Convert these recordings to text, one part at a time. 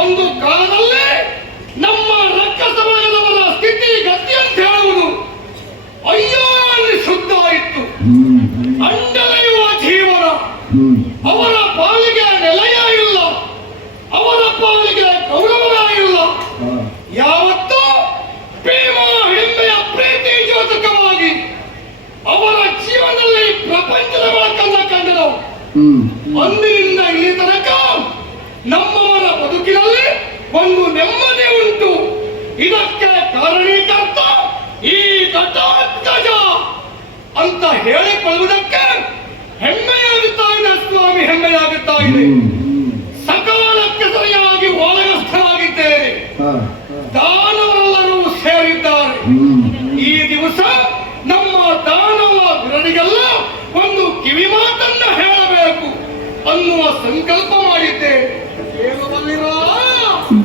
ಒಂದು ಕಾಲದಲ್ಲಿ ನಮ್ಮ ರಕ್ಕಸ ಬಳಗದವರ ಸ್ಥಿತಿ ಗತಿ ಅಂತ ಹೇಳುವುದು ಅಯ್ಯೋ ಅಲ್ಲಿ ಶುದ್ಧ ಇತ್ತು. ಅಂಡಲೆಯುವ ಜೀವನ ಅವರ ಪಾಲಿಗೆ ನೆಲೆಯ ಇಲ್ಲ, ಅವರ ಪಾಲಿಗೆ ಗೌರವವೇ ಇಲ್ಲ. ಯಾವತ್ತೂ ಪ್ರೇಮ ಹೆಮ್ಮೆಯ ಪ್ರೀತಿ ದ್ಯೋತಕವಾಗಿ ಅವರ ಜೀವನದಲ್ಲಿ ಪ್ರಪಂಚದ ಬೆಳಕನ್ನು ಕಂಡರು. ಅಂದಿನಿಂದ ಇಲ್ಲಿ ತನಕ ನಮ್ಮವರ ಬದುಕಿನಲ್ಲಿ ಒಂದು ನೆಮ್ಮದಿ ಉಂಟು. ಇದಕ್ಕೆ ಕಾರಣೀಕರ್ತ ಈ ಘಟೋತ್ಕಚ ಅಂತ ಹೇಳಿಕೊಳ್ಳುವುದಕ್ಕೆ ಹೆಮ್ಮೆಯಾಗುತ್ತಾ ಇದೆ ಸ್ವಾಮಿ, ಹೆಮ್ಮೆಯಾಗುತ್ತಾ ಇದೆ. ಸಕಾಲಕ್ಕೆ ಸರಿಯಾಗಿ ಓಲಗಸ್ಥರಾಗಿದ್ದೇನೆ, ದಾನವರೆಲ್ಲರೂ ಸೇರಿದ್ದಾರೆ. ಈ ದಿವಸ ನಮ್ಮ ದಾನವ ವಿರರಿಗೆಲ್ಲ ಒಂದು ಕಿವಿ ಮಾತನ್ನ ಹೇಳಬೇಕು ಅನ್ನುವ ಸಂಕಲ್ಪ ಮಾಡಿದ್ದೇವೆ. ಕೇಳುವಲ್ಲಿರೋ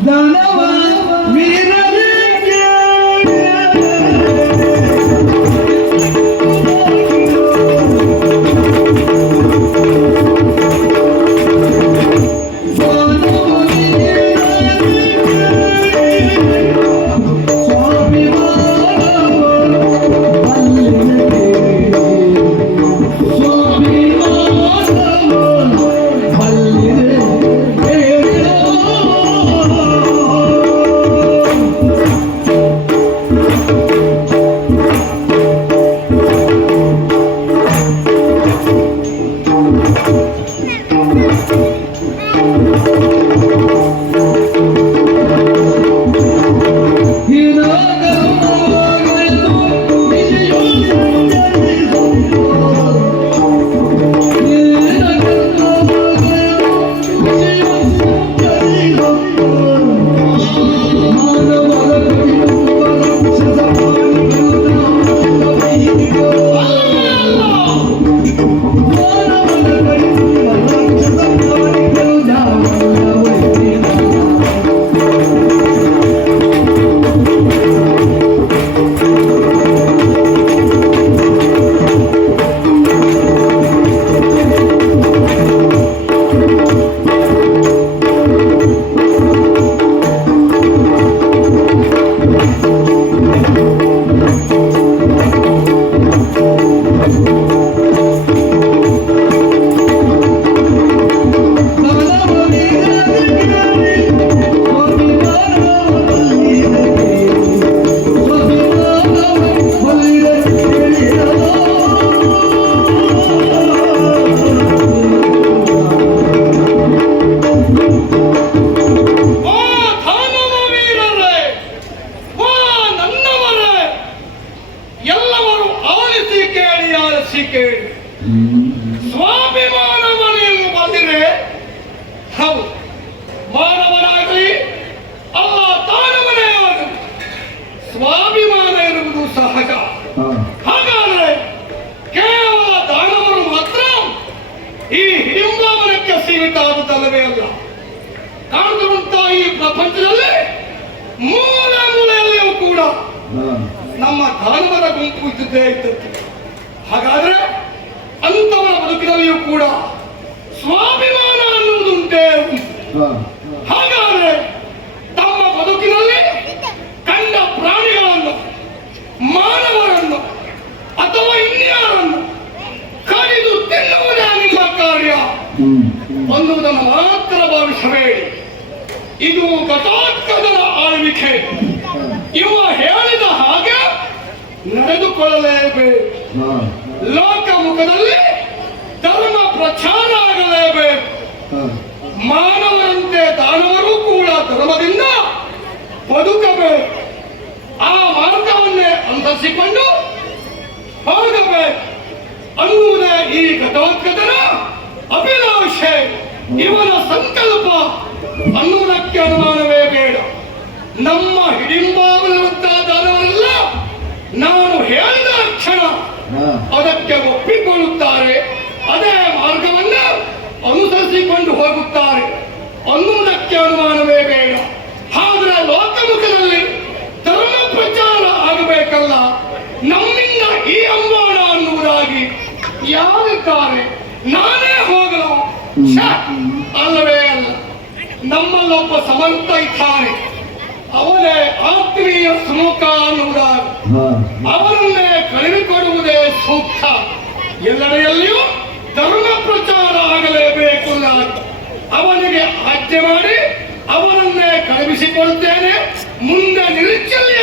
ದಾನವ ಸ್ವಾಭಿಮಾನ ಮನೆಯನ್ನು ಬಂದಿದೆ. ಹೌದು, ಮಾನವನಾಗಲಿ ಅಲ್ಲ ತಾನವನೇ ಆಗಲಿ ಸ್ವಾಭಿಮಾನ ಇರುವುದು ಸಹಜ. ಹಾಗಾದರೆ ಕೇವಲ ದಾನವರು ಮಾತ್ರ ಈ ಹಿಡಿಂಬಾವನಕ್ಕೆ ಸೀಮಿತ ಆಗುತ್ತಲ್ಲವೇ ಅಲ್ಲ. ಕಾಣುತ್ತಿರುವಂತಹ ಈ ಪ್ರಪಂಚದಲ್ಲಿ ಮೂಲ ಮೂಲೆಯಲ್ಲಿಯೂ ಕೂಡ ನಮ್ಮ ದಾನವರ ಗುಂಪು ಇದ್ದೇ ಇದ್ದದ್ದು. ಹಾಗಾದ್ರೆ ಅಂತವರ ಬದುಕಿನಲ್ಲಿಯೂ ಕೂಡ ಸ್ವಾಭಿಮಾನ ಅನ್ನುವುದು ಉಂಟೇ ಉಂಟು. ಹಾಗಾದ್ರೆ ತಮ್ಮ ಬದುಕಿನಲ್ಲಿ ಕಂಡ ಪ್ರಾಣಿಗಳನ್ನು, ಮಾನವರನ್ನು ಅಥವಾ ಇನ್ಯಾರನ್ನು ಕಡಿದು ತಿನ್ನುವುದೇ ನಿಮ್ಮ ಕಾರ್ಯ ಅನ್ನುವುದನ್ನು ಮಾತ್ರ ಭಾವಿಸಬೇಡಿ. ಇದು ಘಟೋತ್ಕಚನ ಆಳ್ವಿಕೆ. ಇವ ಹೇಳಿದ ಹಾಗೆ ನಡೆದುಕೊಳ್ಳಲೇಬೇಕು. ಲೋಕಮುಖದಲ್ಲಿ ಧರ್ಮ ಪ್ರಚಾರ ಆಗಲೇಬೇಕು. ಮಾನವರಂತೆ ದಾನವರು ಕೂಡ ಧರ್ಮದಿಂದ ಬದುಕಬೇಕು. ಆ ಮಾರ್ಗವನ್ನೇ ಅನುಸರಿಸಿಕೊಂಡು ಹೋಗಬೇಕು ಅನ್ನುವುದೇ ಈ ಘಟೋತ್ಕಚನ ಅಭಿಲಾಷೆ, ಇವನ ಸಂಕಲ್ಪ ಅನ್ನುವುದಕ್ಕೆ ಅನುಮಾನವೇ ಬೇಡ. ನಮ್ಮ ಹಿಡಿಂಬಾವನಂತಹ ದಾನವರೆಲ್ಲ ನಾನು ಹೇಳಿದ ಕ್ಷಣ ಅದಕ್ಕೆ ಒಪ್ಪಿಕೊಳ್ಳುತ್ತಾರೆ, ಅದೇ ಮಾರ್ಗವನ್ನ ಅನುಸರಿಸಿಕೊಂಡು ಹೋಗುತ್ತಾರೆ ಅನ್ನುವುದಕ್ಕೆ ಅನುಮಾನವೇ ಬೇಡ. ಆದರೆ ಲೋಕಮುಖದಲ್ಲಿ ಧರ್ಮ ಪ್ರಚಾರ ಆಗಬೇಕಲ್ಲ, ನಮ್ಮಿಂದ ಈ ಅಂಬಾಣ ಅನ್ನುವುದಾಗಿ ಯಾರಿದ್ದಾರೆ? ನಾನೇ ಹೋಗಲು ಅಲ್ಲವೇ ಅಲ್ಲ. ನಮ್ಮಲ್ಲೊಬ್ಬ ಸಮರ್ಥ ಇದ್ದಾನೆ, ಅವನೇ ಆತ್ಮೀಯ ಸುಮುಖ ಅನ್ನುವುದಾಗಿ ಅವನನ್ನೇ ಕಳುಹಿಕೊಡುವುದೇ ಸೂಕ್ತ. ಎಲ್ಲೆಡೆಯಲ್ಲಿಯೂ ಧರ್ಮ ಪ್ರಚಾರ ಆಗಲೇಬೇಕು. ಅವನಿಗೆ ಆಜ್ಞೆ ಮಾಡಿ ಅವನನ್ನೇ ಕಳುಹಿಸಿಕೊಡುತ್ತೇನೆ. ಮುಂದೆ ನಿರೀಕ್ಷೆಯಲ್ಲಿ